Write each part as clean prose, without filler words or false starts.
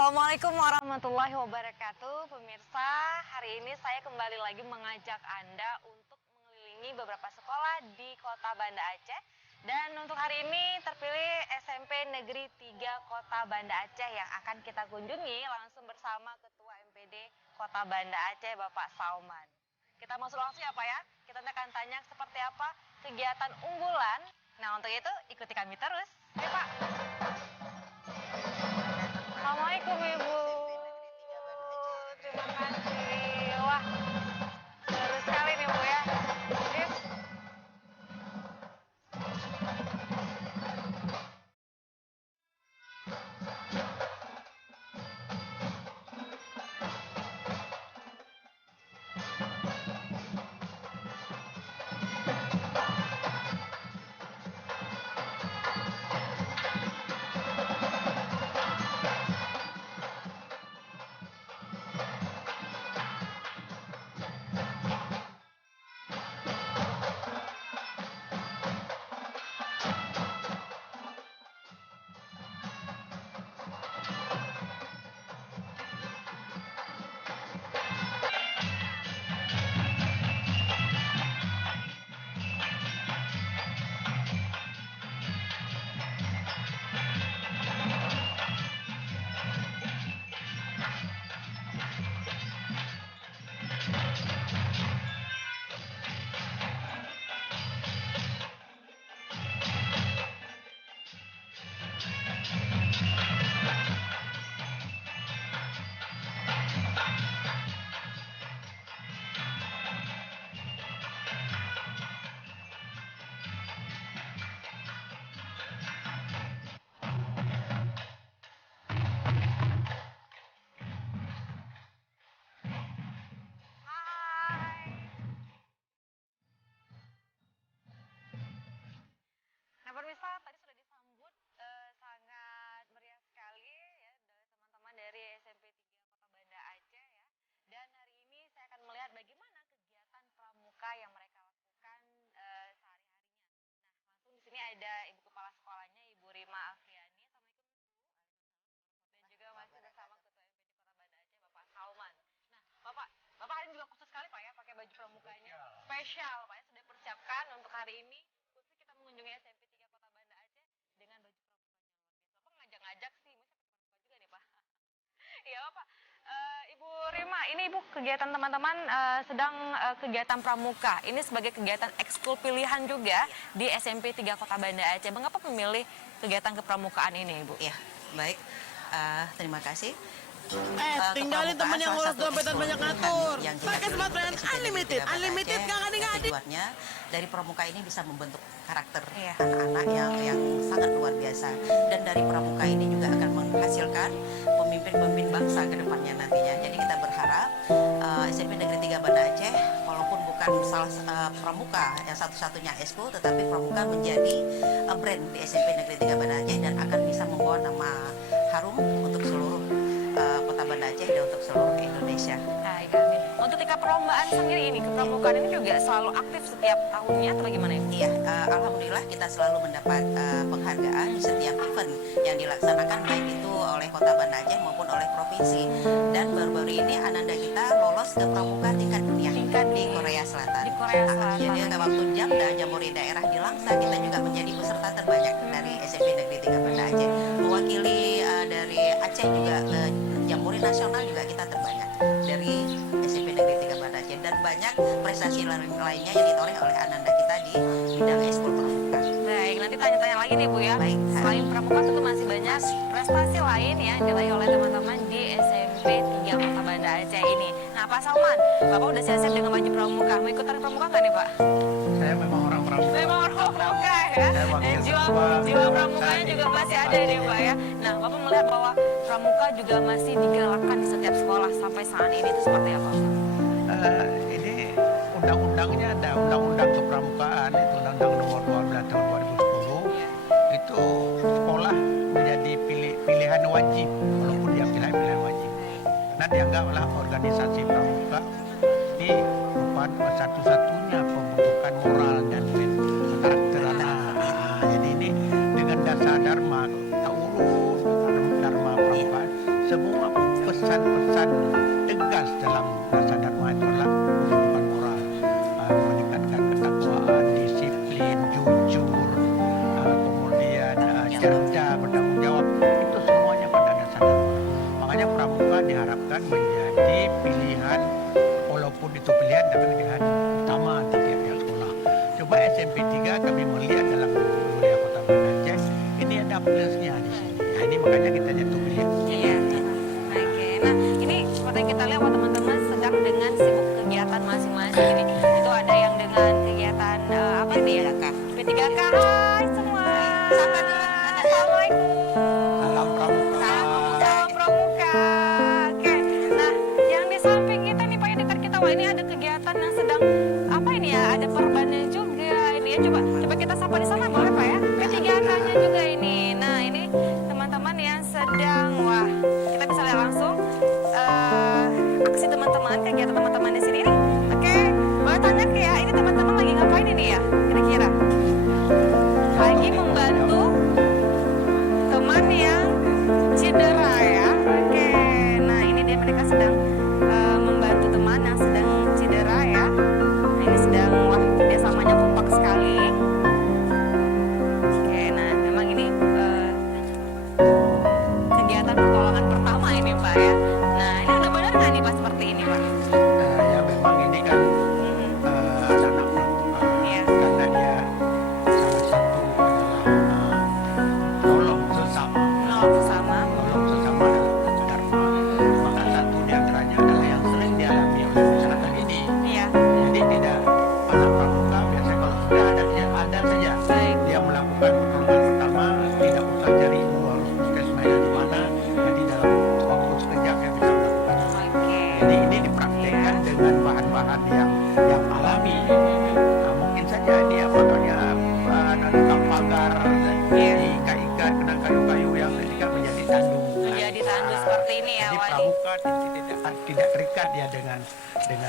Assalamualaikum warahmatullahi wabarakatuh. Pemirsa, hari ini saya kembali lagi mengajak Anda untuk mengelilingi beberapa sekolah di Kota Banda Aceh. Dan untuk hari ini terpilih SMP Negeri 3 Kota Banda Aceh yang akan kita kunjungi langsung bersama Ketua MPD Kota Banda Aceh, Bapak Sauman. Kita masuk langsung ya Pak ya. Kita akan tanya seperti apa kegiatan unggulan. Nah untuk itu ikuti kami terus. Ayo Pak. Assalamualaikum Ibu. Terima kasih. Wah, seru sekali nih Bu ya. Sip. Nah pemirsa, tadi sudah disambut sangat meriah sekali ya dari teman-teman dari SMP 3 Kota Banda Aceh ya. Dan hari ini saya akan melihat bagaimana kegiatan pramuka yang mereka lakukan sehari-harinya. Nah langsung di sini ada Ibu Kepala Sekolahnya, Ibu Rima Afriani. Assalamualaikum Bu. Dan juga masih bersama Ketua MPD Kota Banda Aceh, Bapak Salman. Nah Bapak hari ini juga khusus sekali Pak ya, pakai baju pramukanya. Spesial Pak ya, sudah persiapkan untuk hari ini. Khusus kita mengunjungi SMP 3 Kota Banda Aceh dengan baju pramukanya luar biasa. Bapak ngajak-ngajak sih, masa pakai pramuka juga nih Pak. Iya Bapak. Ibu Rima, ini Ibu kegiatan teman-teman sedang kegiatan pramuka. Ini sebagai kegiatan ekskul pilihan juga di SMP 3 Kota Banda Aceh. Mengapa memilih kegiatan kepramukaan ini Ibu? Ya, baik. Terima kasih. Tinggalin teman yang ngurus dompet dan banyak ngatur. Pakai smartphone unlimited, unlimited nggak ngadi-ngadi. Tujuannya dari pramuka ini bisa membentuk karakter anak-anak yang sangat luar biasa. Dan dari pramuka ini juga akan menghasilkan pemimpin-pemimpin bangsa ke depannya nantinya. Jadi kita berharap SMP Negeri 3 Banda Aceh, walaupun bukan salah pramuka yang satu-satunya expo, tetapi pramuka menjadi brand di SMP Negeri 3 Banda Aceh dan akan bisa membawa nama harum untuk seluruh Kota Banda Aceh dan untuk seluruh Indonesia. Baik, amin. Untuk tingkat perlombaan sendiri ini, kepramukaan ini juga selalu aktif setiap tahunnya atau bagaimana Ibu? Iya, alhamdulillah kita selalu mendapat penghargaan di setiap event yang dilaksanakan baik itu oleh Kota Banda Aceh maupun oleh provinsi. Dan baru-baru ini Ananda kita lolos ke pramuka tingkat dunia di Korea Selatan. Di Korea Selatan. Jadi waktu Jamda Jamboree daerah di Langsa, kita juga menjadi peserta terbanyak dari SMP Negeri 3 Banda Aceh. Mewakili dari Aceh juga ke Jamboree nasional juga kita terbanyak dari SMP Negeri 3 Banda Aceh, dan banyak prestasi lainnya yang ditoreh oleh Ananda kita di bidang ekskul pramuka. Baik, nanti tanya-tanya lagi nih Bu ya. Baik. Selain pramuka itu masih banyak prestasi lain ya yang diraih oleh teman-teman di SMP 3 Kota Banda Aceh ini. Nah Pak Salman, Bapak udah siap-siap dengan baju pramuka. Mau ikutan pramuka nggak nih Pak? Saya memang orang pramuka. Memang orang pramuka ya. Dan jiwa pramukanya juga masih ada nih Pak ya. Nah Bapak melihat bahwa pramuka juga masih digalakkan di setiap sekolah sampai saat ini itu seperti apa Pak? Ini undang-undangnya ada, undang-undang kepramukaan itu undang-undang nomor 12 tahun 2010. Itu sekolah menjadi pilihan wajib, walaupun dia pilihan wajib. Karena dianggaplah organisasi pramuka ini merupakan satu-satunya pembentukan moral dan karakter anak. Jadi ini dengan dasar dharma, kita urus dharma pramuka, semua dalam dasar dharma itu adalah kehidupan moral, meningkatkan ketakwaan, disiplin, jujur, kemudian cerdas, bertanggung jawab, itu semuanya pada dasar dharma. Makanya pramuka diharapkan menjadi pilihan, walaupun itu pilihan tapi pilihan utama di tiap sekolah. Coba SMP 3 kami melihat dalam wilayah Kota Banda Aceh, ini ada plusnya di sini. Nah ini makanya kita jatuh pilih. Iya. Oke. Nah, ini seperti yang kita lihat bahwa teman-teman sedang dengan sibuk kegiatan masing-masing ini. Itu ada yang dengan kegiatan apa ini ya? P3K. Hai semua. Assalamualaikum. Salam pramuka. Salam pramuka. Oke. Nah, yang di samping kita nih Pak ya, dekat kita, wah ini ada kegiatan yang sedang apa ini ya? Ada perbannya juga ini ya. Coba kita sapa di sana boleh Pak ya? P3K-nya juga ini. Nah, ini teman-teman yang sedang, wah kita bisa lihat langsung aksi teman-teman, kegiatan teman-teman di sini nih. Oke, boleh tanya ke ya, ini teman-teman lagi ngapain ini ya kira-kira? Lagi membantu teman yang cedera ya. Oke, nah ini dia mereka sedang membantu teman yang sedang cedera ya. Nah, ini sedang, wah kerjasamanya kompak sekali. Oke, nah memang ini kegiatan pertolongan pertama ini Pak ya. Nah ini udah benar nggak nih Pak seperti ini Pak? Ya memang ini kan anak-anak pramuka, Iya. karena dia salah satu adalah tolong sesama. Nolong sesama. Tolong sesama dalam satu dharma. Maka satu di antaranya adalah yang sering dialami oleh masyarakat ini. Iya. Jadi tidak anak pramuka biasanya kalau sudah ada saja Baik. dia melakukan pertolongan pertama, tidak usah cari harus puskesmasnya di mana. Jadi dalam waktu sekejap dia bisa melakukan. Oke. Jadi ini dipraktekkan dengan bahan-bahan yang alami. Nah, mungkin saja ini apakahnya tukang pagar dan Iya. ikat-ikat kena kayu-kayu yang ketika menjadi tandung. Menjadi tandus seperti ini ya Jadi Wali. pramuka tidak terikat dia dengan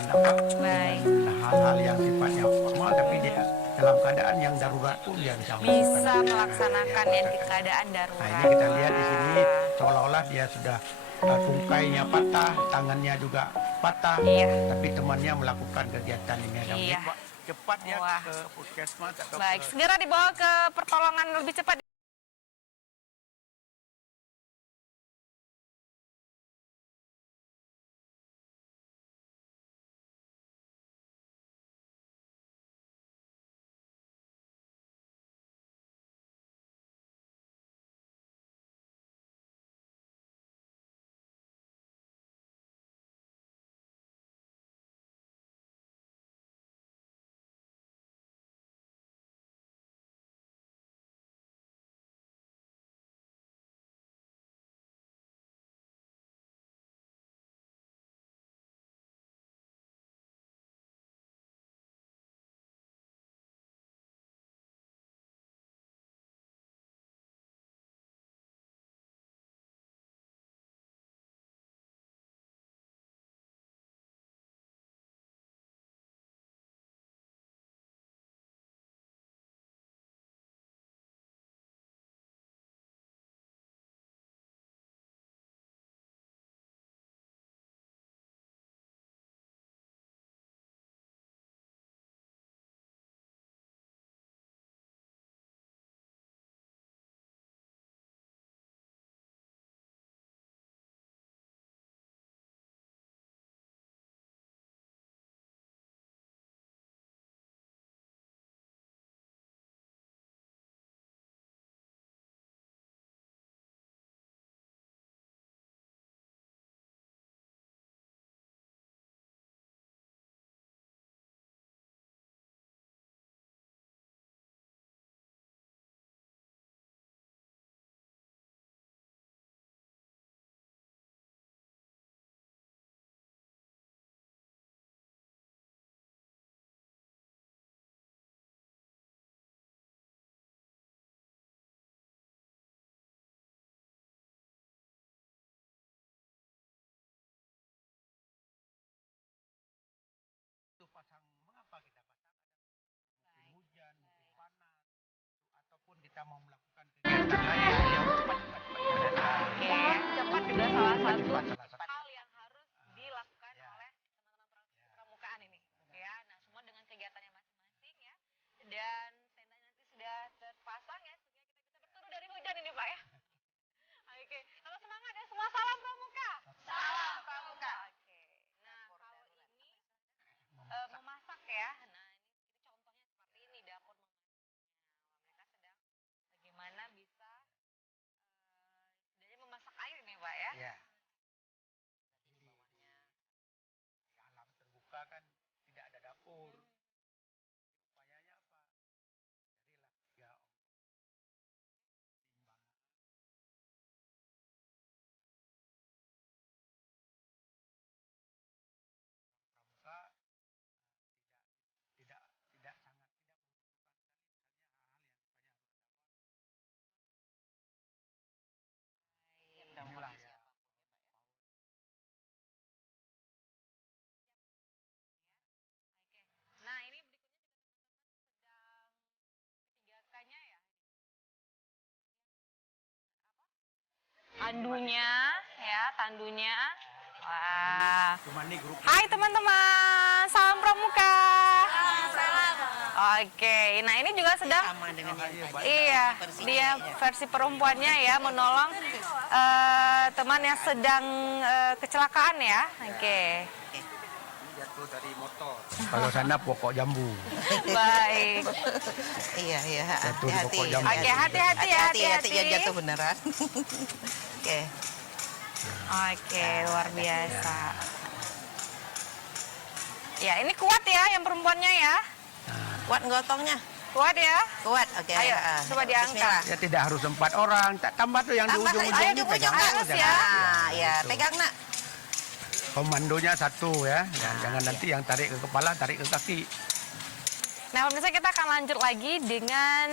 apa? Baik. Dengan hal-hal yang sifatnya formal, tapi dia dalam keadaan yang darurat pun dia bisa Bisa melakukan. melaksanakan yang di keadaan Nah darurat. ini kita lihat di sini seolah-olah dia sudah tungkainya patah, tangannya juga patah, Iya. tapi temannya melakukan kegiatan ini. Dan Iya. cepat dia Wah. ke puskesmas atau Baik, ke segera dibawa ke pertolongan lebih cepat. pasang, mengapa kita pasang? Musim hujan, musim panas, ataupun kita mau melakukan kegiatan lain yang cepat-cepat mendadak. Oke, cepat juga salah satu Cepat salah satu. hal yang harus dilakukan Ya. oleh tandunya, ya, tandunya. Wah. Cuma nih grup Hai teman-teman, salam pramuka. Oke, nah ini juga sedang Sama dengan yang tadi. iya, dia versi perempuannya ya menolong teman yang sedang kecelakaan ya. Oke. jatuh dari motor. Kalau sana pokok jambu. Baik. Iya, Jatuh di hati-hati. pokok jambu. Oke, hati-hati ya, Hati-hati ya, hati-hati. jatuh beneran. Oke. Oke, luar biasa. Ya, ini kuat ya yang perempuannya ya. Kuat gotongnya? Kuat ya. Kuat, oke. Ayo, coba diangkat. Bismillah. Ya tidak harus 4 orang. Tambah tuh yang di Tambah, ujung-ujung ayo ini di ujung, pegang. atas Jangan. ya. Nah, ya, pegang nak. Komandonya satu ya. Jangan nanti yang tarik ke kepala, tarik ke kaki. Nah, pemirsa kita akan lanjut lagi dengan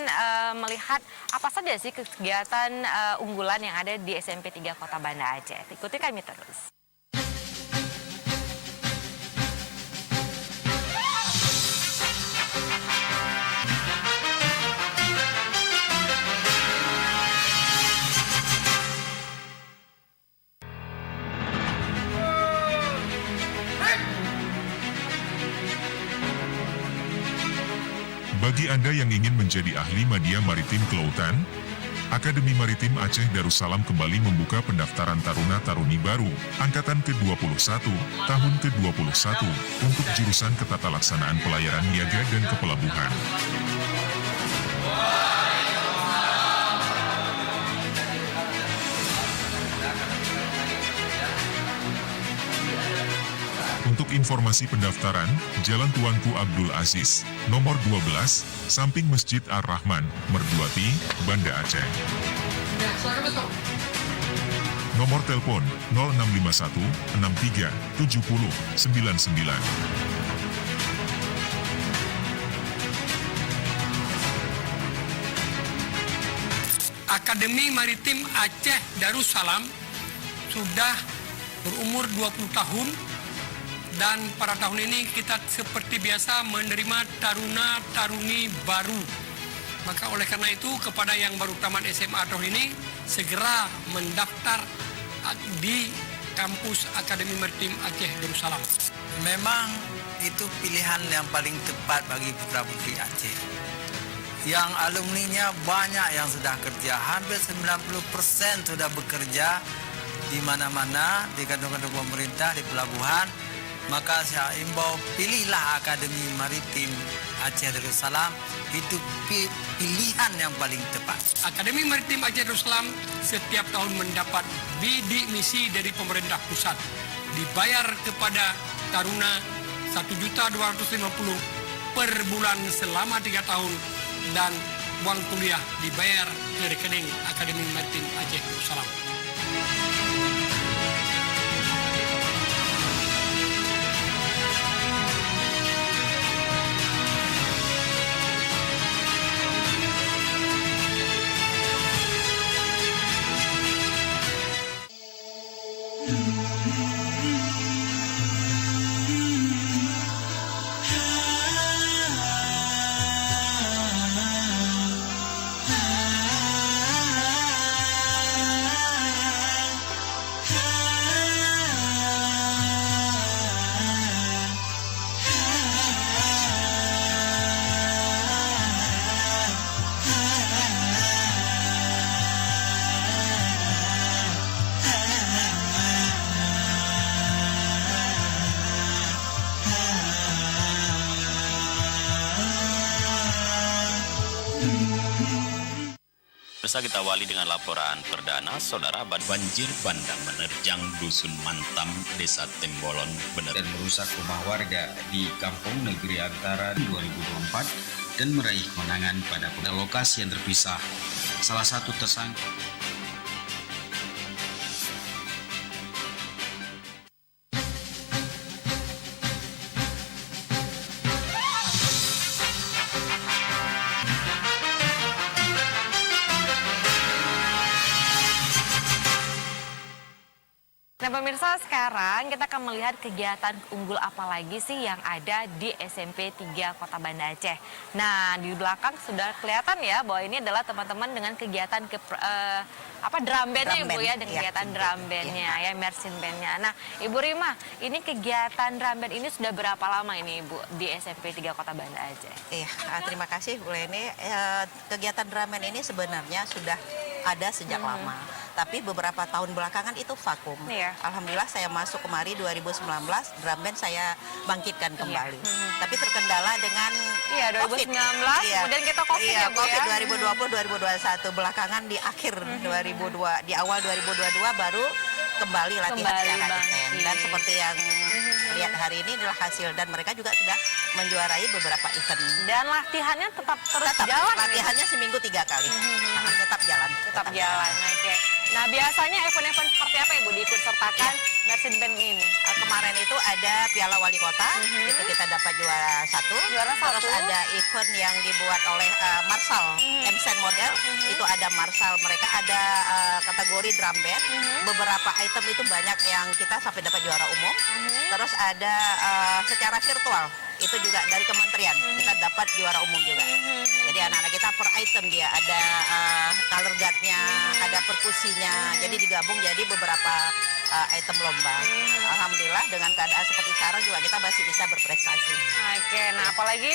melihat apa saja sih kegiatan unggulan yang ada di SMP 3 Kota Banda Aceh. Ikuti kami terus. Bagi Anda yang ingin menjadi ahli media maritim kelautan, Akademi Maritim Aceh Darussalam kembali membuka pendaftaran taruna-taruni baru Angkatan ke-21 tahun ke-21 untuk jurusan Ketatalaksanaan Pelayaran Niaga dan Kepelabuhan. Untuk informasi pendaftaran, Jalan Tuanku Abdul Aziz, nomor 12, samping Masjid Ar-Rahman, Merduati, Banda Aceh. Nomor telepon 0651 63 70 99. Akademi Maritim Aceh Darussalam sudah berumur 20 tahun dan pada tahun ini kita seperti biasa menerima taruna-taruni baru. Maka oleh karena itu kepada yang baru tamat SMA tahun ini segera mendaftar di kampus Akademi Maritim Aceh Darussalam. Memang itu pilihan yang paling tepat bagi putra-putri Aceh. Yang alumninya banyak yang sudah kerja, hampir 90% sudah bekerja di mana-mana, di kantor-kantor pemerintah, di pelabuhan. Maka saya imbau, pilihlah Akademi Maritim Aceh Darussalam, itu pilihan yang paling tepat. Akademi Maritim Aceh Darussalam setiap tahun mendapat bidik misi dari pemerintah pusat. Dibayar kepada taruna 1.250.000 per bulan selama 3 tahun dan uang kuliah dibayar ke rekening Akademi Maritim Aceh Darussalam. Pemirsa, kita awali dengan laporan perdana. Saudara, banjir bandang menerjang Dusun Mantam, Desa Tembolon, Bener, dan merusak rumah warga di Kampung Negeri Antara 2024 dan meraih kemenangan pada lokasi yang terpisah. Salah satu tersangka Nah pemirsa, sekarang kita akan melihat kegiatan unggul apa lagi sih yang ada di SMP 3 Kota Banda Aceh. Nah, di belakang sudah kelihatan ya bahwa ini adalah teman-teman dengan kegiatan drum bandnya Ibu ya, dengan kegiatan drum bandnya ya, marching bandnya. Nah, Ibu Rima, ini kegiatan drum band ini sudah berapa lama ini Ibu di SMP 3 Kota Banda Aceh? Iya, terima kasih Bu Leni. Kegiatan drum band ini sebenarnya sudah ada sejak lama. Tapi beberapa tahun belakangan itu vakum. Alhamdulillah saya masuk kemari 2019, drum band saya bangkitkan kembali. Tapi terkendala dengan COVID. 2019, kemudian kita COVID ya Bu COVID ya? 2020-2021. Belakangan di akhir 2002, di awal 2022 baru kembali latihan secara intens. Dan seperti yang lihat hari ini adalah hasil, dan mereka juga sudah menjuarai beberapa event. Dan latihannya tetap jalan? Latihannya seminggu 3 kali. Tetap jalan. Tetap jalan, oke. Nah, biasanya event-event seperti apa Ibu diikut sertakan marching band ini? Kemarin itu ada Piala Wali Kota, itu kita dapat juara 1. Terus ada event yang dibuat oleh Marsal, Emsen Model, itu ada Marsal. Mereka ada kategori drum band, beberapa item itu banyak yang kita sampai dapat juara umum. Terus ada secara virtual, itu juga dari kementerian, kita dapat juara umum juga. Jadi anak-anak kita per item dia, ada color guard-nya, ada perkusinya, jadi digabung jadi beberapa item lomba. Alhamdulillah dengan keadaan seperti sekarang juga kita masih bisa berprestasi. Oke, nah apalagi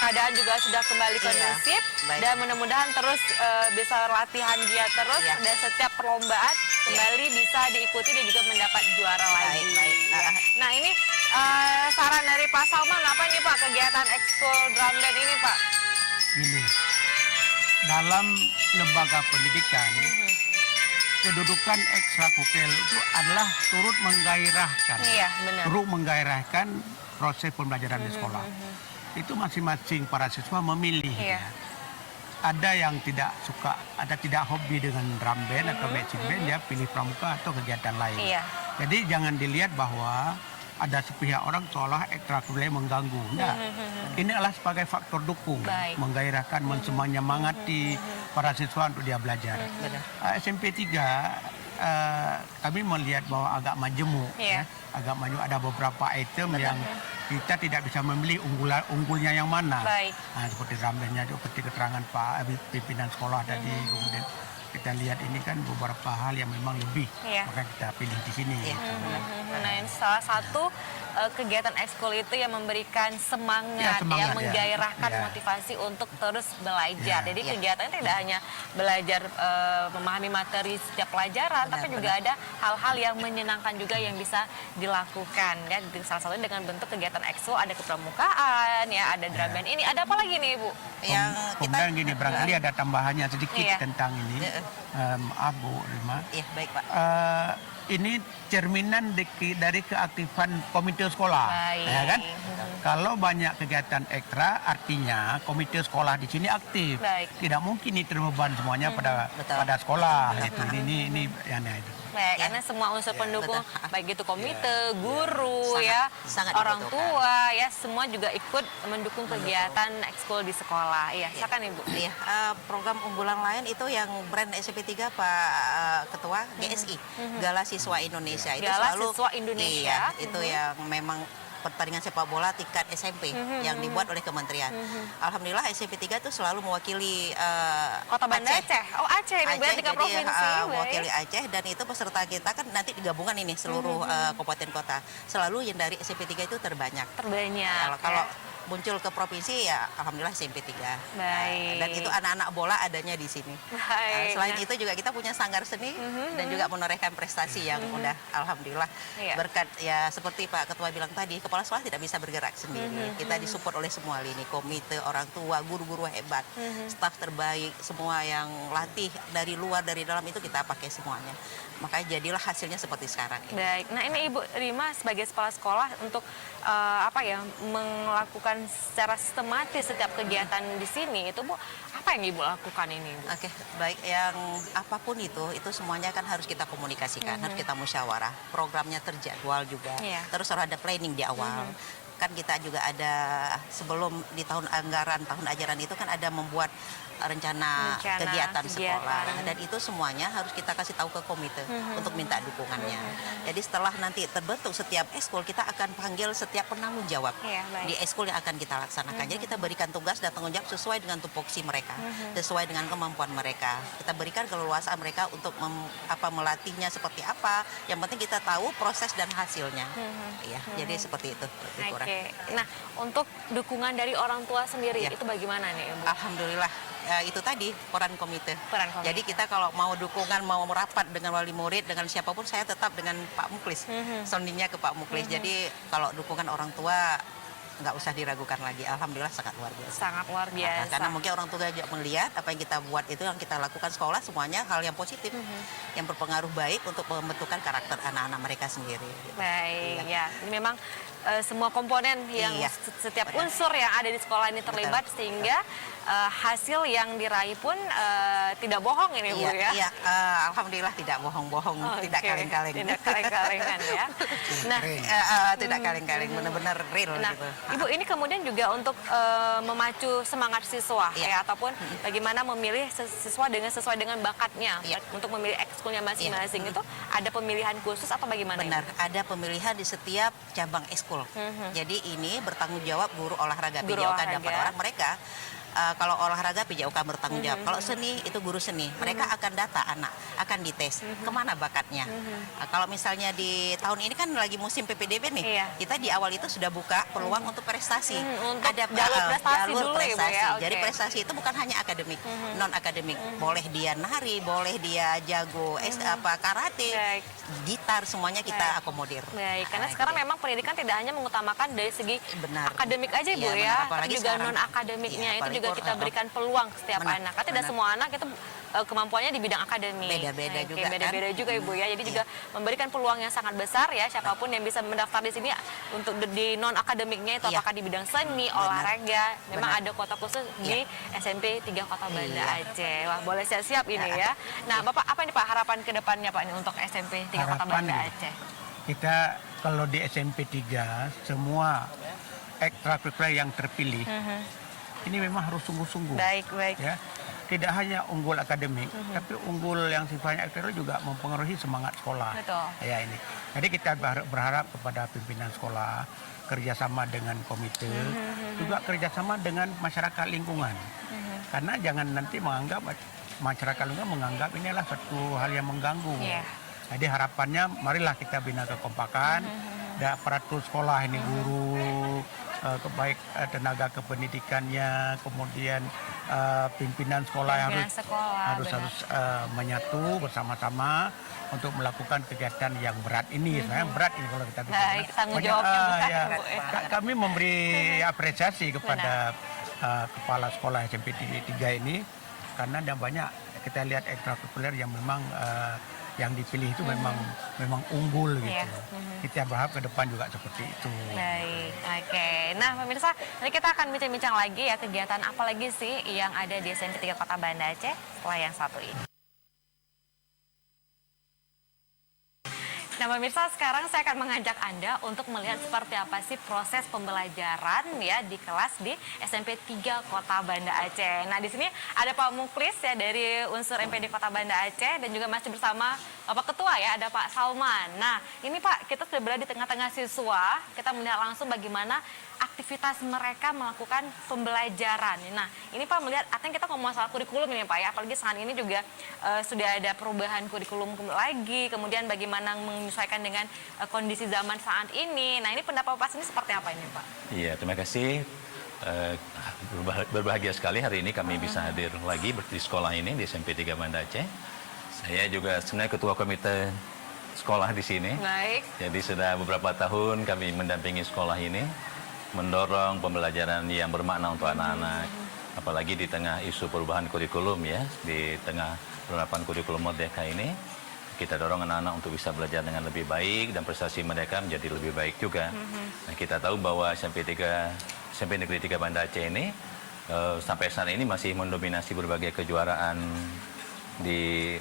keadaan juga sudah kembali kondusif, dan mudah-mudahan terus bisa latihan giat terus, dan setiap perlombaan kembali bisa diikuti dan juga mendapat juara lagi. Nah ini saran dari Pak Salman apa nih Pak kegiatan ekskul drum band ini Pak? Ini dalam lembaga pendidikan, kedudukan ekstrakurikuler itu adalah turut menggairahkan, turut menggairahkan proses pembelajaran di sekolah. Itu masing-masing para siswa memilih. Ada yang tidak suka, ada tidak hobi dengan drum band atau marching band, dia pilih pramuka atau kegiatan lain. Jadi jangan dilihat bahwa ada sepihak orang seolah ekstrakurikuler mengganggu. Enggak. Ini adalah sebagai faktor dukung, menggairahkan, menyemangati para siswa untuk dia belajar. SMP 3 kami melihat bahwa agak majemuk, agak maju, ada beberapa item yang kita tidak bisa memilih unggulnya yang mana. Seperti drum bandnya, seperti keterangan Pak pimpinan sekolah tadi, kemudian kita lihat ini kan beberapa hal yang memang lebih, maka kita pilih di sini. Nah, salah satu kegiatan ekskul itu yang memberikan semangat, menggairahkan motivasi untuk terus belajar. Jadi kegiatannya tidak hanya belajar memahami materi setiap pelajaran, tapi juga ada hal-hal yang menyenangkan juga yang bisa dilakukan. Ya, salah satunya dengan bentuk kegiatan ekskul, ada kepramukaan, ada drum band ini. Ada apa lagi nih Ibu? Kemudian gini, barangkali ada tambahannya sedikit tentang ini. Maaf Bu Rima. Baik Pak. Ini cerminan dari keaktifan komite sekolah, ya kan? Kalau banyak kegiatan ekstra, artinya komite sekolah di sini aktif. Tidak mungkin ini terbeban semuanya pada sekolah. Ini yang itu. Karena semua unsur pendukung, baik itu komite, guru, orang tua, semua juga ikut mendukung kegiatan ekskul di sekolah. Silakan Ibu. Program unggulan lain itu yang brand SMP 3 Pak Ketua, GSI, Gala Siswa Indonesia. Itu selalu Siswa Indonesia. Itu yang memang pertandingan sepak bola tingkat SMP yang dibuat oleh kementerian. Alhamdulillah SMP 3 itu selalu mewakili Kota Banda Aceh. Oh Aceh, ini berarti 3 provinsi. Mewakili Aceh, dan itu peserta kita kan nanti digabungan ini seluruh kabupaten kota. Selalu yang dari SMP 3 itu terbanyak. Kalau muncul ke provinsi ya alhamdulillah SMP 3. Dan itu anak-anak bola adanya di sini. Selain itu juga kita punya sanggar seni dan juga menorehkan prestasi yang udah alhamdulillah berkat seperti Pak Ketua bilang tadi, kepala sekolah tidak bisa bergerak sendiri. Kita disupport oleh semua lini, komite, orang tua, guru-guru hebat, staf terbaik, semua yang latih dari luar dari dalam itu kita pakai semuanya. Makanya jadilah hasilnya seperti sekarang ini. Baik. Nah, ini Ibu Rima sebagai kepala sekolah untuk melakukan secara sistematis setiap kegiatan di sini itu Bu, apa yang Ibu lakukan ini Bu? Oke, baik, yang apapun itu semuanya kan harus kita komunikasikan, harus kita musyawarah. Programnya terjadwal juga. Terus harus ada planning di awal. kan kita juga ada sebelum di tahun anggaran tahun ajaran itu kan ada membuat rencana kegiatan sekolah, dan itu semuanya harus kita kasih tahu ke komite untuk minta dukungannya. Jadi setelah nanti terbentuk setiap ekskul, kita akan panggil setiap penanggung jawab di ekskul yang akan kita laksanakan. Jadi kita berikan tugas dan tanggung jawab sesuai dengan tupoksi mereka, sesuai dengan kemampuan mereka. Kita berikan keleluasaan mereka untuk melatihnya seperti apa. Yang penting kita tahu proses dan hasilnya. Ya, jadi seperti itu. Oke. Nah, untuk dukungan dari orang tua sendiri itu bagaimana nih, Ibu? Alhamdulillah. Itu tadi peran komite. Jadi kita kalau mau dukungan, mau merapat dengan wali murid, dengan siapapun, saya tetap dengan Pak Muklis, soundingnya ke Pak Muklis. Jadi kalau dukungan orang tua nggak usah diragukan lagi. Alhamdulillah sangat luar biasa. Sangat luar biasa. Karena mungkin orang tua juga melihat apa yang kita buat itu, yang kita lakukan sekolah, semuanya hal yang positif, yang berpengaruh baik untuk pembentukan karakter anak-anak mereka sendiri. Baik, ya. Ini memang semua komponen yang setiap unsur yang ada di sekolah ini terlibat, sehingga hasil yang diraih pun tidak bohong ini, Bu, ya? Iya, alhamdulillah tidak bohong-bohong, tidak kaleng-kaleng. Tidak kaleng-kalengan ya. Nah, tidak kaleng-kaleng, benar-benar real gitu. Ibu, ini kemudian juga untuk memacu semangat siswa ya, ataupun bagaimana memilih siswa sesuai dengan bakatnya untuk memilih ekskulnya masing-masing. Itu ada pemilihan khusus atau bagaimana? Benar, ada pemilihan di setiap cabang ekskul. Jadi ini bertanggung jawab guru olahraga. PJOK dapat orang mereka. Kalau olahraga PJOK bertanggung jawab. Kalau seni itu guru seni. Mereka akan data anak, akan dites kemana bakatnya. Kalau misalnya di tahun ini kan lagi musim PPDB nih, kita di awal itu sudah buka peluang untuk prestasi. Untuk ada jalur prestasi jalur dulu, prestasi. Ya, Jadi prestasi itu bukan hanya akademik, non akademik. Boleh dia nari, boleh dia jago karate, gitar, semuanya kita akomodir. Baik, karena sekarang memang pendidikan tidak hanya mengutamakan dari segi akademik aja, Bu, ya. Tapi juga non akademiknya itu juga kita berikan peluang ke setiap anak. Karena tidak semua anak itu kemampuannya di bidang akademik. Beda-beda juga beda-beda juga, Ibu, ya. Jadi juga memberikan peluang yang sangat besar ya, siapapun yang bisa mendaftar di sini untuk di non akademiknya itu apakah di bidang seni, olahraga, memang ada kuota khusus di SMP 3 Kota Banda Aceh. Wah, boleh siap-siap ini ya. Nah, Bapak, apa nih Pak harapan ke depannya Pak ini untuk SMP 3 Kota Banda Aceh? Kita kalau di SMP 3 semua ekstrakurikuler yang terpilih ini memang harus sungguh-sungguh. Baik. Ya, tidak hanya unggul akademik, tapi unggul yang sifatnya eksternal juga mempengaruhi semangat sekolah. Betul. Ya ini. Jadi kita berharap kepada pimpinan sekolah, kerjasama dengan komite, juga kerjasama dengan masyarakat lingkungan. Karena jangan nanti masyarakat lingkungan menganggap ini adalah satu hal yang mengganggu. Jadi harapannya marilah kita bina kekompakan, dan aparatur sekolah ini guru, baik tenaga kependidikannya, kemudian pimpinan sekolah yang harus menyatu bersama-sama untuk melakukan kegiatan yang berat ini. Sebenarnya berat ini kalau kita bicara. Baik, tanggung jawabnya besar, Bu, ya. Kami memberi apresiasi kepada kepala sekolah SMP 3 ini, karena ada banyak kita lihat ekstrakurikuler yang memang yang dipilih itu memang unggul gitu. Kita berharap ke depan juga seperti itu. Baik, oke. Nah, pemirsa, nanti kita akan bincang-bincang lagi ya, kegiatan apa lagi sih yang ada di SMP 3 Kota Banda Aceh setelah yang satu ini. Nah, pemirsa, sekarang saya akan mengajak Anda untuk melihat seperti apa sih proses pembelajaran ya di kelas di SMP 3 Kota Banda Aceh. Nah, di sini ada Pak Muklis ya dari unsur MPD Kota Banda Aceh, dan juga masih bersama Bapak Ketua ya, ada Pak Salman. Nah, ini Pak, kita sudah berada di tengah-tengah siswa, kita melihat langsung bagaimana aktivitas mereka melakukan pembelajaran. Nah, ini Pak melihat, artinya kita ngomong soal kurikulum ini Pak ya, apalagi saat ini juga sudah ada perubahan kurikulum lagi, kemudian bagaimana menyesuaikan dengan kondisi zaman saat ini. Nah, ini pendapat Pak ini seperti apa ini Pak? Iya, terima kasih. Berbahagia sekali hari ini kami bisa hadir lagi di sekolah ini di SMP 3 Banda Aceh. Saya juga sebenarnya ketua komite sekolah di sini. Baik. Jadi sudah beberapa tahun kami mendampingi sekolah ini, mendorong pembelajaran yang bermakna untuk anak-anak. Apalagi di tengah isu perubahan kurikulum ya, di tengah penerapan kurikulum merdeka ini, kita dorong anak-anak untuk bisa belajar dengan lebih baik dan prestasi mereka menjadi lebih baik juga. Nah, kita tahu bahwa SMP Negeri 3 Banda Aceh ini sampai saat ini masih mendominasi berbagai kejuaraan di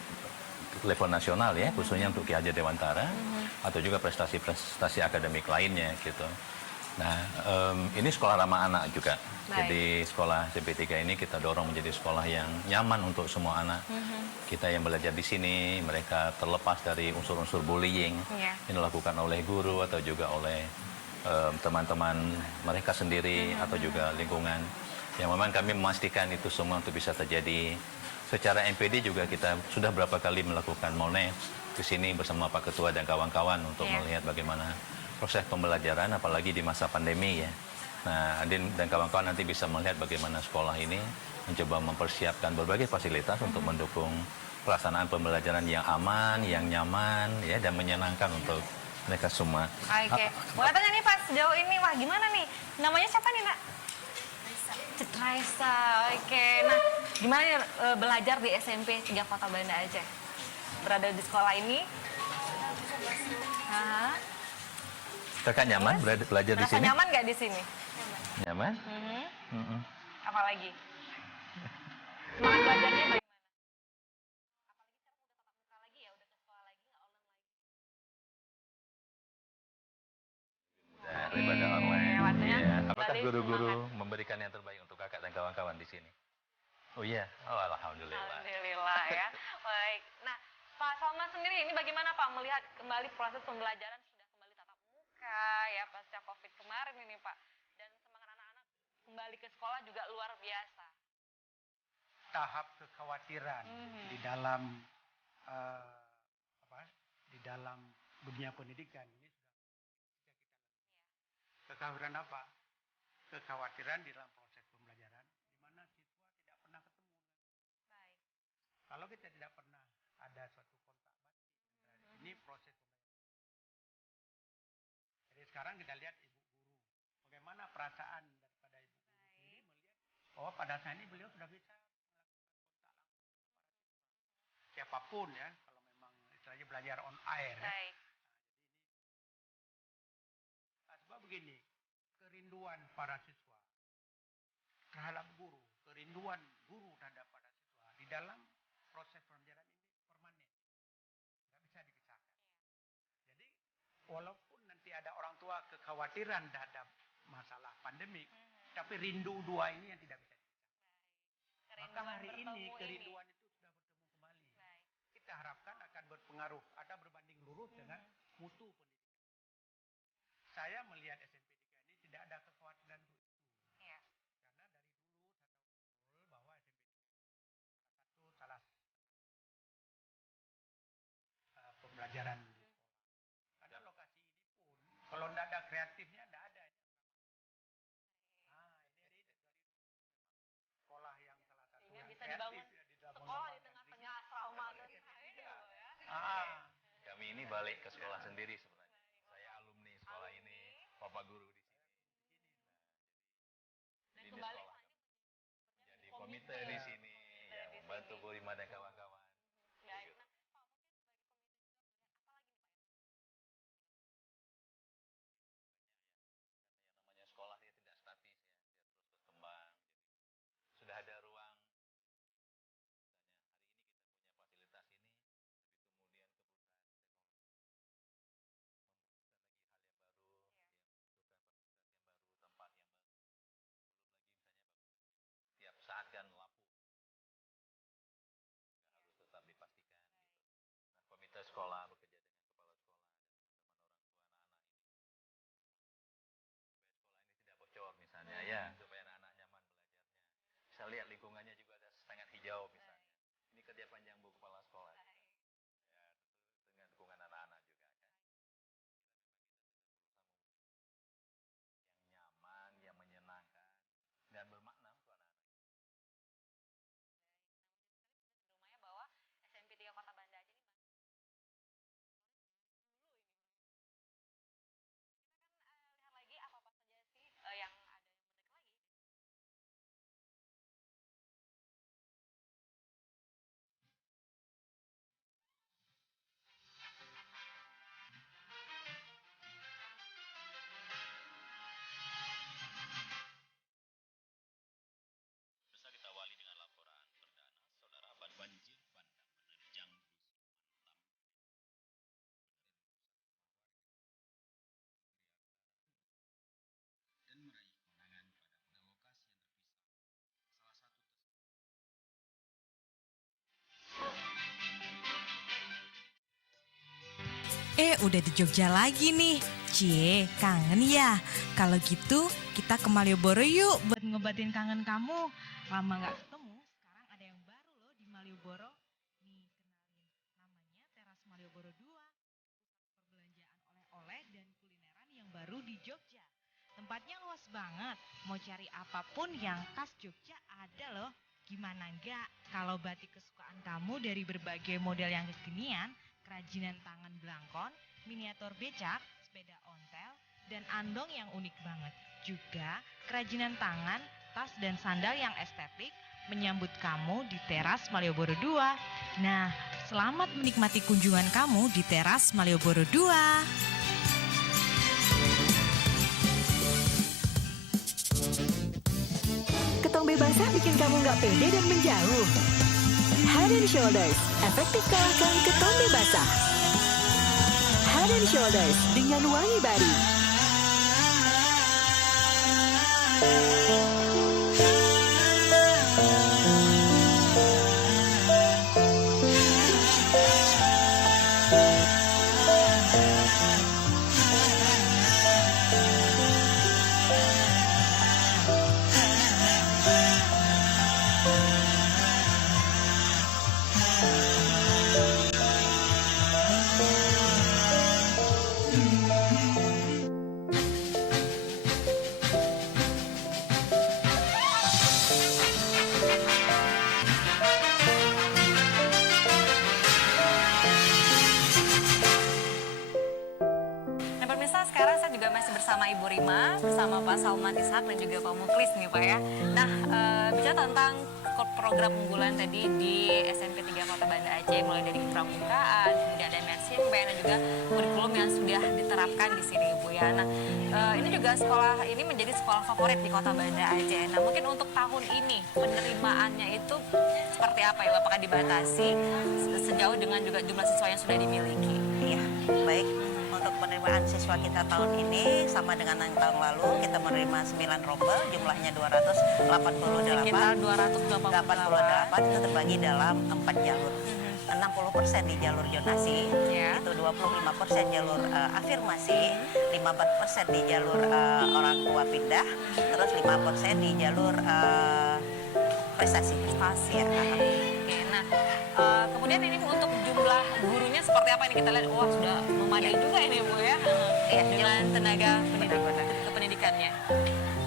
level nasional ya, khususnya untuk Ki Hajar Dewantara, atau juga prestasi-prestasi akademik lainnya gitu. Nah, ini sekolah ramah anak juga. Baik. Jadi sekolah SMP3 ini kita dorong menjadi sekolah yang nyaman untuk semua anak. Kita yang belajar di sini, mereka terlepas dari unsur-unsur bullying Iya. yang dilakukan oleh guru atau juga oleh teman-teman mereka sendiri atau juga lingkungan. Yang memang kami memastikan itu semua untuk bisa terjadi. Secara MPD juga kita sudah berapa kali melakukan Mones ke sini bersama Pak Ketua dan kawan-kawan untuk Iya. melihat bagaimana proses pembelajaran, apalagi di masa pandemi ya. Nah, Adin dan kawan-kawan nanti bisa melihat bagaimana sekolah ini mencoba mempersiapkan berbagai fasilitas untuk mendukung pelaksanaan pembelajaran yang aman, yang nyaman, ya, dan menyenangkan untuk mereka semua. Oke. Boleh tanya nih Pak, sejauh ini wah gimana nih? Namanya siapa nih Nak? Raisa. Oke. Nah, gimana nih belajar di SMP 3 Kota Banda Aceh? Berada di sekolah ini? Hah? Kakak nyaman belajar di Merasa sini? nyaman nggak di sini? Nyaman? Apalagi? Semangat belajarnya bagaimana? Daripada online. Waktunya Iya. Apakah kembali guru-guru semangat. memberikan yang terbaik untuk kakak dan kawan-kawan di sini? Oh iya, oh alhamdulillah. Alhamdulillah ya. Baik. Nah, Pak Salman sendiri ini bagaimana Pak melihat kembali proses pembelajaran sudah kembali tatap muka ya pasca Covid kemarin ini Pak, dan semangat anak-anak kembali ke sekolah juga luar biasa. Tahap kekhawatiran di dalam di dalam dunia pendidikan ini sudah kekhawatiran apa? Kekhawatiran di dalam proses pembelajaran di mana siswa tidak pernah ketemu. Baik. Kalau kita tidak pernah ada suatu kontak batin, ini proses pembelajaran. Jadi sekarang kita lihat ibu guru, bagaimana perasaan daripada ibu guru sendiri melihat bahwa pada saat ini beliau sudah bisa siapapun ya, kalau memang istilahnya belajar on air ya. Baik. Nah, sebab begini, kerinduan para siswa terhadap guru, kerinduan guru terhadap para siswa di dalam proses pembelajaran ini permanen, nggak bisa dipisahkan. Jadi walaupun nanti ada orang tua kekhawatiran terhadap masalah pandemik, tapi rindu dua ini yang tidak bisa dipisahkan. Maka hari ini kerinduan itu sudah bertemu kembali. Kita harapkan akan berpengaruh, ada berbanding lurus dengan mutu pendidikan. Saya melihat SMP3 ini tidak ada kekhawatiran itu. Iya. Karena dari dulu saya tahu betul bahwa SMP3 satu salah pembelajaran di sekolah. Ada lokasi ini pun, kalau tidak ada kreatifnya, tidak ada. Nah, ini dari sekolah yang salah satu Sehingga yang bisa kreatif dibangun ya, di dalam sekolah di mengembangkan tengah-tengah asrama dan ini loh ya. Kami ini balik ke sekolah sendiri sebenarnya. Saya alumni sekolah ini, Bapak guru di sini. Dan Di kembali sekolah. Jadi komite di sini, yang membantu Bu Rima dan kawan-kawan. Baik. Nah, Pak, mungkin sebagai komite juga, apa lagi nih Pak? Yang namanya sekolah dia tidak statis ya, dia terus berkembang. Sudah ada ruang, misalnya hari ini kita punya fasilitas ini, tapi kemudian keperusahaan teknologi membutuhkan lagi hal yang baru, yang membutuhkan fasilitas yang baru, tempat yang baru. Belum lagi misalnya tiap saat kan lampu harus tetap dipastikan gitu. Nah, komite sekolah bekerja dengan kepala sekolah dan teman orang tua anak-anak ini supaya sekolah ini tidak bocor misalnya ya, supaya anak-anak nyaman belajarnya. Bisa lihat lingkungannya juga ada sangat hijau misalnya. Ini kerja panjang Bu Kepala Sekolah. Ya, tentu dengan dukungan anak-anak juga kan. Yang nyaman, yang menyenangkan dan bermakna untuk anak-anak. Rumahnya bahwa SMP3 Kota Banda Aceh ini dulu ini Mas. Kita kan lihat lagi apa-apa saja sih yang Udah di Jogja lagi nih. Cie, kangen ya? Kalau gitu kita ke Malioboro yuk buat ngobatin kangen kamu. Lama gak ketemu, sekarang ada yang baru loh di Malioboro. Nih, kenalin, namanya Teras Malioboro 2. Perbelanjaan oleh-oleh dan kulineran yang baru di Jogja. Tempatnya luas banget, mau cari apapun yang khas Jogja ada loh. Gimana enggak kalau batik kesukaan kamu dari berbagai model yang kekinian, kerajinan tangan belangkon, miniatur becak, sepeda ontel, dan andong yang unik banget. Juga kerajinan tangan, tas dan sandal yang estetik menyambut kamu di Teras Malioboro 2. Nah, selamat menikmati kunjungan kamu di Teras Malioboro 2. Ketombe basah bikin kamu nggak pede dan menjauh. Head and Shoulders, efektif kalahkan ketombe basah. Head and Shoulders dengan wangi baru. Sekarang saya juga masih bersama Ibu Rima, bersama Pak Salman Ishak dan juga Pak Muklis nih Pak ya. Nah, bicara tentang program unggulan tadi di SMP 3 Kota Banda Aceh, mulai dari pramukaan, kemudian ada Mersimpen dan juga kurikulum yang sudah diterapkan di sini Ibu ya. Nah, ini juga sekolah ini menjadi sekolah favorit di Kota Banda Aceh. Nah, mungkin untuk tahun ini penerimaannya itu seperti apa ya? Apakah dibatasi sejauh dengan juga jumlah siswa yang sudah dimiliki? Iya, baik. Untuk penerimaan siswa kita tahun ini sama dengan yang tahun lalu, kita menerima 9 rombel, jumlahnya 288. Sekitar 288 itu terbagi dalam 4 jalur. 60% di jalur zonasi, itu 25% jalur afirmasi, 15% di jalur orang tua pindah, terus 5% di jalur prestasi. Ya. Oke, nah kemudian ini untuk jumlah gurunya seperti apa ini kita lihat, wah sudah memadai juga ini Bu ya, dengan tenaga kependidikannya.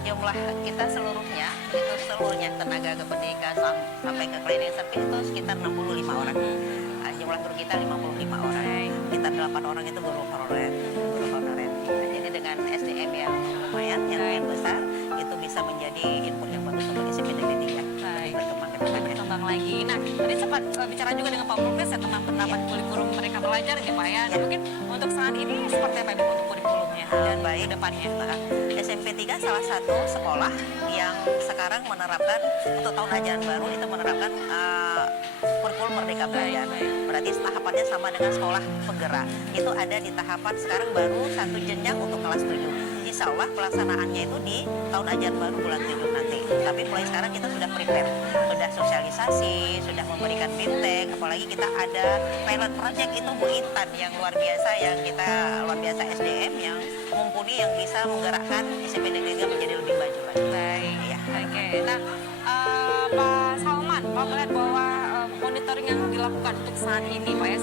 Jumlah kita seluruhnya, itu seluruhnya tenaga kependidikan sampai ke cleaning service itu sekitar 65 orang. Jumlah guru kita 55 orang. Kita 8 orang itu guru honorer. Nah, jadi dengan SDM yang lumayan, yang besar, itu bisa menjadi input yang bagus untuk SMP Negeri 3. Berkembang lagi. Nah, tadi sempat bicara juga dengan Pak Muklis ya tentang penerapan kurikulum mereka belajar nih Pak ya. Nah, mungkin untuk saat ini seperti apa Ibu untuk kurikulumnya dan baik ke depannya? SMP 3 salah satu sekolah yang sekarang menerapkan untuk tahun ajaran baru itu menerapkan kurikulum Merdeka Belajar. Berarti tahapannya sama dengan sekolah penggerak. Itu ada di tahapan sekarang baru 1 jenjang untuk kelas 7. Insya Allah pelaksanaannya itu di tahun ajaran baru bulan 7 nanti. Tapi mulai sekarang kita sudah prepare, sudah sosialisasi, sudah memberikan fintech, apalagi kita ada pilot project itu Bu Intan yang luar biasa, yang kita luar biasa SDM yang mumpuni, yang bisa menggerakkan SMP Negeri 3 menjadi lebih maju lagi. Baik, ya. Oke. Nah, Pak Salman, Pak melihat bahwa monitoring yang dilakukan untuk saat ini Pak ya,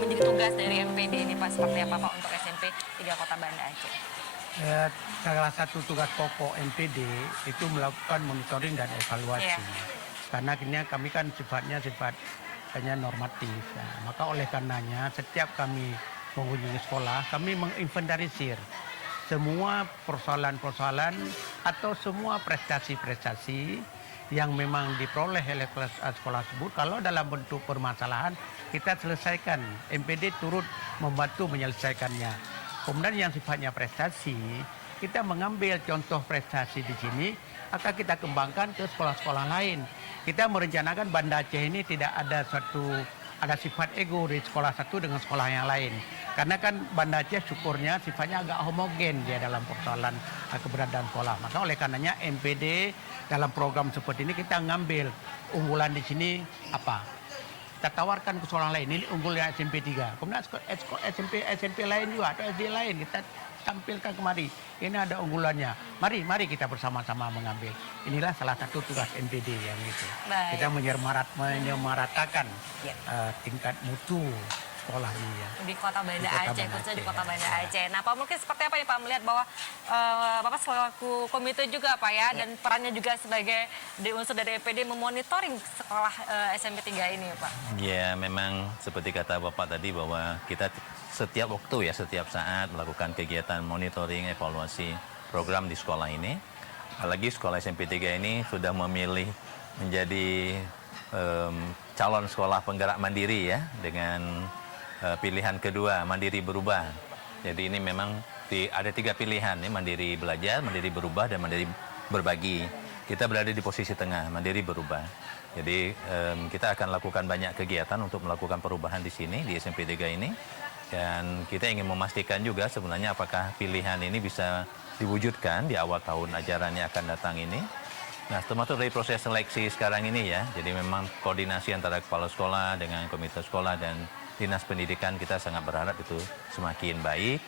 menjadi tugas dari MPD ini Pak, seperti apa Pak untuk SMP 3 Kota Banda Aceh? Salah satu tugas pokok MPD itu melakukan monitoring dan evaluasi. Karena kami kan sifatnya normatif. Nah, maka oleh karenanya setiap kami mengunjungi sekolah, kami menginventarisir semua persoalan-persoalan atau semua prestasi-prestasi yang memang diperoleh oleh sekolah tersebut. Kalau dalam bentuk permasalahan, kita selesaikan. MPD turut membantu menyelesaikannya. Kemudian yang sifatnya prestasi, kita mengambil contoh prestasi di sini, akan kita kembangkan ke sekolah-sekolah lain. Kita merencanakan Banda Aceh ini tidak ada sifat ego di sekolah satu dengan sekolah yang lain. Karena kan Banda Aceh syukurnya sifatnya agak homogen dia dalam persoalan keberadaan sekolah. Maka oleh karenanya MPD dalam program seperti ini kita ngambil unggulan di sini apa? kita tawarkan ke sekolah lain, ini unggulnya SMP 3. Kemudian SMP lain juga atau SD lain kita tampilkan kemari. Ini ada unggulannya. Mari kita bersama-sama mengambil. Inilah salah satu tugas NPD yang itu. Baik. Kita menyamaratakan tingkat mutu sekolah ini ya. Di Kota Banda Di Kota Aceh, Banda khususnya di Aceh, Kota ya. Banda Aceh. Nah, Pak mungkin seperti apa nih Pak melihat bahwa Bapak selaku komite juga Pak ya, dan perannya juga sebagai unsur dari EPD memonitoring sekolah SMP 3 ini Pak. Ya, memang seperti kata Bapak tadi bahwa kita setiap waktu ya, setiap saat melakukan kegiatan monitoring, evaluasi program di sekolah ini. Apalagi sekolah SMP 3 ini sudah memilih menjadi calon sekolah penggerak mandiri ya, dengan pilihan kedua, mandiri berubah. Jadi ini memang ada 3 pilihan, ya, mandiri belajar, mandiri berubah, dan mandiri berbagi. Kita berada di posisi tengah, mandiri berubah. Jadi kita akan lakukan banyak kegiatan untuk melakukan perubahan di sini, di SMP 3 ini. Dan kita ingin memastikan juga sebenarnya apakah pilihan ini bisa diwujudkan di awal tahun ajaran yang akan datang ini. Nah, termasuk dari proses seleksi sekarang ini ya, jadi memang koordinasi antara kepala sekolah dengan komite sekolah dan Dinas Pendidikan kita sangat berharap itu semakin baik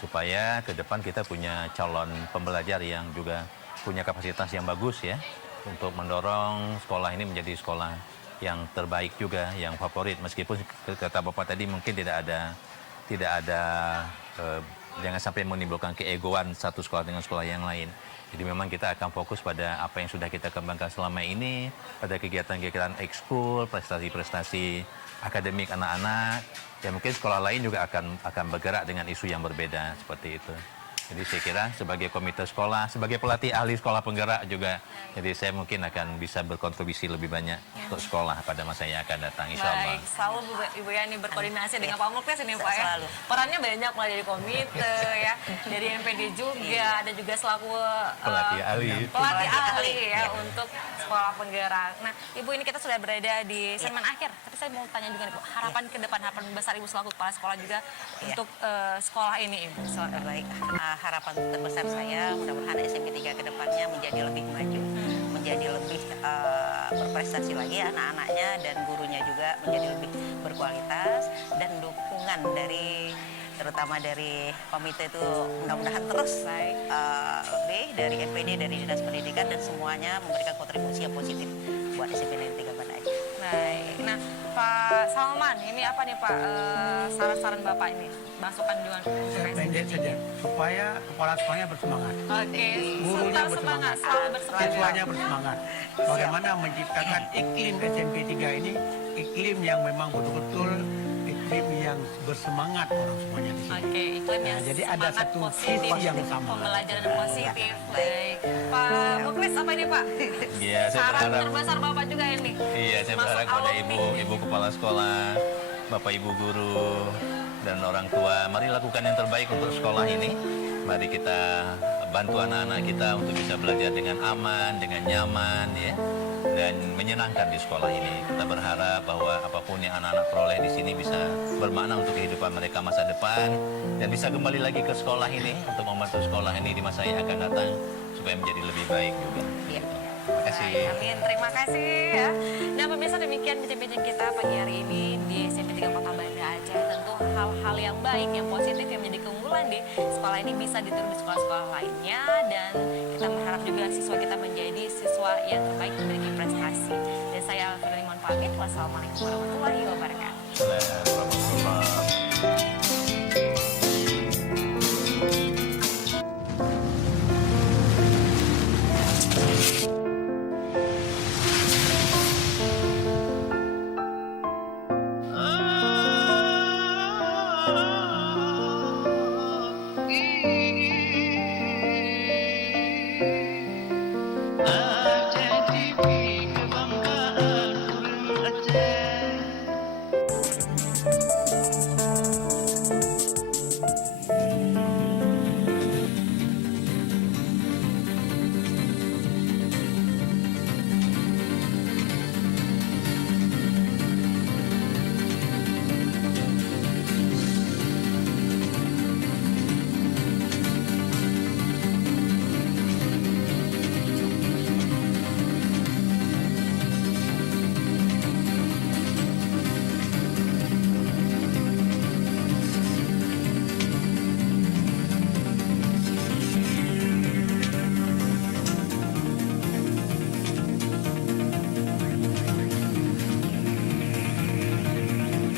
supaya ke depan kita punya calon pembelajar yang juga punya kapasitas yang bagus ya untuk mendorong sekolah ini menjadi sekolah yang terbaik juga, yang favorit, meskipun kata Bapak tadi mungkin tidak ada jangan sampai menimbulkan keegoan satu sekolah dengan sekolah yang lain. Jadi memang kita akan fokus pada apa yang sudah kita kembangkan selama ini, pada kegiatan-kegiatan ekskul, prestasi-prestasi akademik anak-anak. Ya mungkin sekolah lain juga akan bergerak dengan isu yang berbeda seperti itu. Jadi saya kira sebagai komite sekolah, sebagai pelatih ahli sekolah penggerak juga, jadi saya mungkin akan bisa berkontribusi lebih banyak untuk sekolah pada masa yang akan datang, insya Allah. Baik, selalu Ibu Yani berkoordinasi dengan Pak Muklis ini Pak ya. Perannya banyak mulai dari komite ya, dari MPD juga, ada juga selaku Pelatih ahli ya untuk sekolah penggerak. Nah, Ibu ini kita sudah berada di segmen akhir, tapi saya mau tanya juga nih Bu, harapan ke depan, harapan besar Ibu selaku kepala sekolah juga untuk sekolah ini Ibu. Silakan. Baik, harapan terbesar saya mudah-mudahan SMP 3 ke depannya menjadi lebih maju, menjadi lebih berprestasi lagi anak-anaknya, dan gurunya juga menjadi lebih berkualitas, dan dukungan dari terutama dari komite itu mudah-mudahan terus lebih dari MPD, dari Dinas Pendidikan, dan semuanya memberikan kontribusi yang positif buat SMP Negeri 3 Banda Aceh. Baik, nah Pak Salman, ini apa nih Pak saran-saran Bapak ini? Masukan juga. Pendek saja, supaya kepala sekolahnya bersemangat. Oke, Gurunya tetap semangat, selalu bersemangat. Siswanya bersemangat. Bagaimana menciptakan iklim SMP 3 ini, iklim yang memang betul-betul iklim yang bersemangat orang semuanya di sini. Oke, iklim yang jadi ada satu positif, visi yang sama. Pembelajaran positif. Baik, Pak Muklis apa ini Pak? Iya, saya Saran berharap. terbesar Bapak juga ini. Iya, saya Masuk berharap kepada alumni. ibu kepala sekolah, bapak ibu guru, dan orang tua, mari lakukan yang terbaik untuk sekolah ini. Mari kita bantu anak-anak kita untuk bisa belajar dengan aman, dengan nyaman, ya, dan menyenangkan di sekolah ini. Kita berharap bahwa apapun yang anak-anak peroleh di sini bisa bermakna untuk kehidupan mereka masa depan, dan bisa kembali lagi ke sekolah ini untuk membantu sekolah ini di masa yang akan datang supaya menjadi lebih baik juga. Iya. Terima kasih. Amin, terima kasih ya. Nah pemirsa, demikian bincang-bincang kita pagi hari ini di SMP 3 Kota Banda Aceh. Tentu hal-hal yang baik, yang positif, yang menjadi keunggulan di sekolah ini bisa ditiru di sekolah-sekolah lainnya. Dan kita berharap juga siswa kita menjadi siswa yang terbaik, memiliki prestasi. Dan saya Alfira Limon pamit. Wassalamualaikum warahmatullahi wabarakatuh. Assalamualaikum warahmatullahi wabarakatuh.